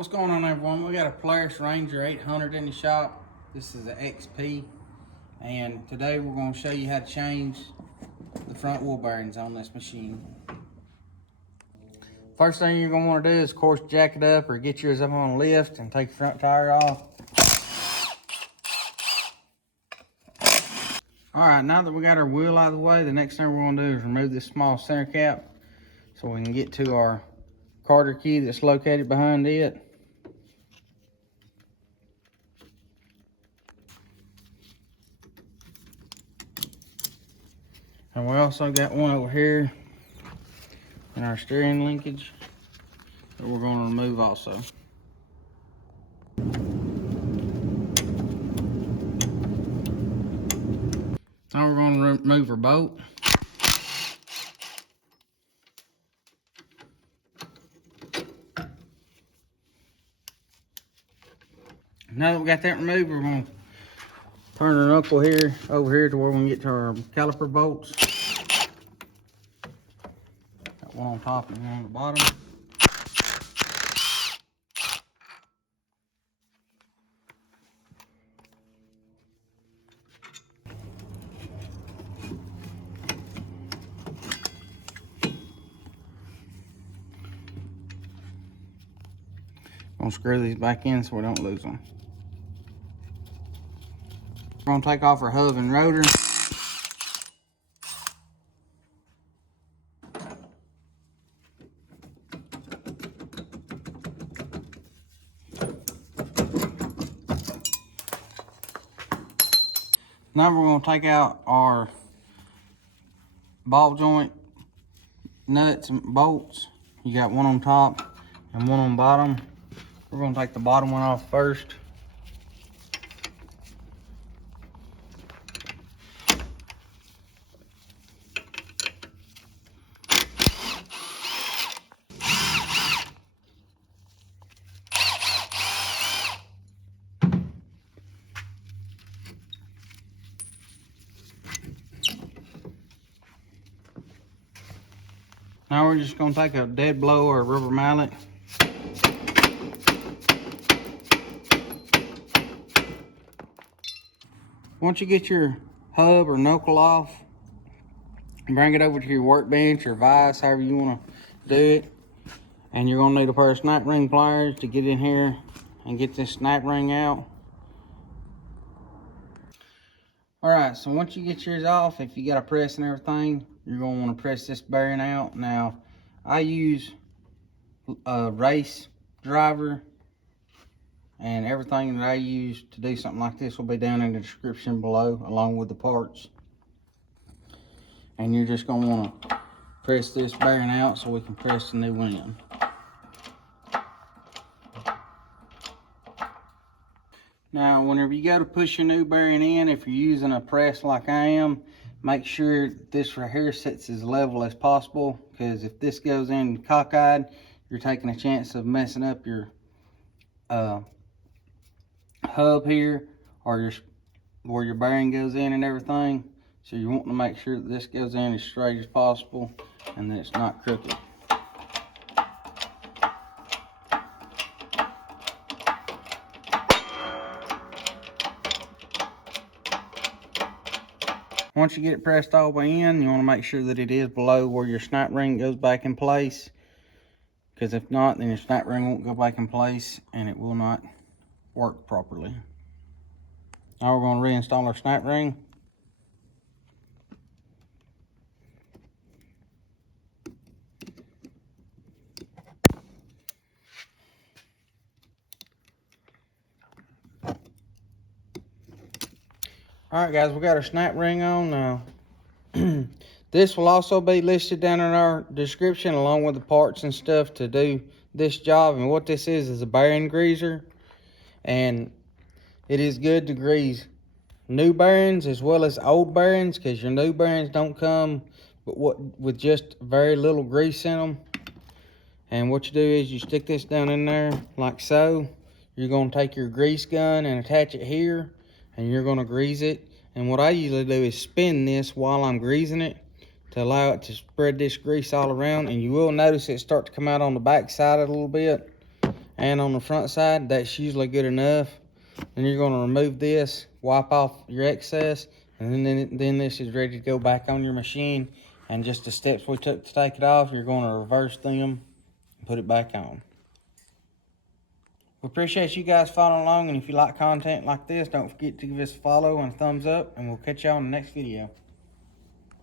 What's going on, everyone? We got a Polaris Ranger 800 in the shop. This is an XP, and today we're going to show you how to change the front wheel bearings on this machine. First thing you're going to want to do is, of course, jack it up or get yours up on a lift and take the front tire off. Alright, now that we got our wheel out of the way, the next thing we're going to do is remove this small center cap so we can get to our Carter key that's located behind it. And we also got one over here in our steering linkage that we're going to remove also. Now we're going to remove our bolt. Now that we got that removed, we're going to turn our knuckle here over here to where we can get to our caliper bolts. Got one on top and one on the bottom. Gonna screw these back in so we don't lose them. We're gonna take off our hub and rotor. Now we're gonna take out our ball joint nuts and bolts. You got one on top and one on bottom. We're gonna take the bottom one off first. Now we're just gonna take a dead blow or a rubber mallet. Once you get your hub or knuckle off, bring it over to your workbench or vise, however you want to do it. And you're gonna need a pair of snap ring pliers to get in here and get this snap ring out. All right, so once you get yours off, if you got a press and everything, you're gonna want to press this bearing out. Now, I use a race driver, and everything that I use to do something like this will be down in the description below, along with the parts. And you're just gonna want to press this bearing out so we can press the new one in. Now, whenever you go to push your new bearing in, if you're using a press like I am, make sure this right here sits as level as possible, because if this goes in cockeyed, you're taking a chance of messing up your hub here, or where your bearing goes in and everything. So you want to make sure that this goes in as straight as possible and that it's not crooked. Once you get it pressed all the way in, you want to make sure that it is below where your snap ring goes back in place, because if not, then your snap ring won't go back in place and it will not work properly. Now we're going to reinstall our snap ring. Alright guys, we got our snap ring on now. This will also be listed down in our description along with the parts and stuff to do this job. And what this is a bearing greaser. And it is good to grease new bearings as well as old bearings, because your new bearings don't come with just very little grease in them. And what you do is you stick this down in there like so. You're going to take your grease gun and attach it here, and you're going to grease it. And what I usually do is spin this while I'm greasing it to allow it to spread this grease all around. And you will notice it start to come out on the back side a little bit. and on the front side, that's usually good enough. Then you're going to remove this, wipe off your excess, and then this is ready to go back on your machine. And just the steps we took to take it off, you're going to reverse them and put it back on. We appreciate you guys following along, and if you like content like this, don't forget to give us a follow and a thumbs up, and we'll catch you on the next video.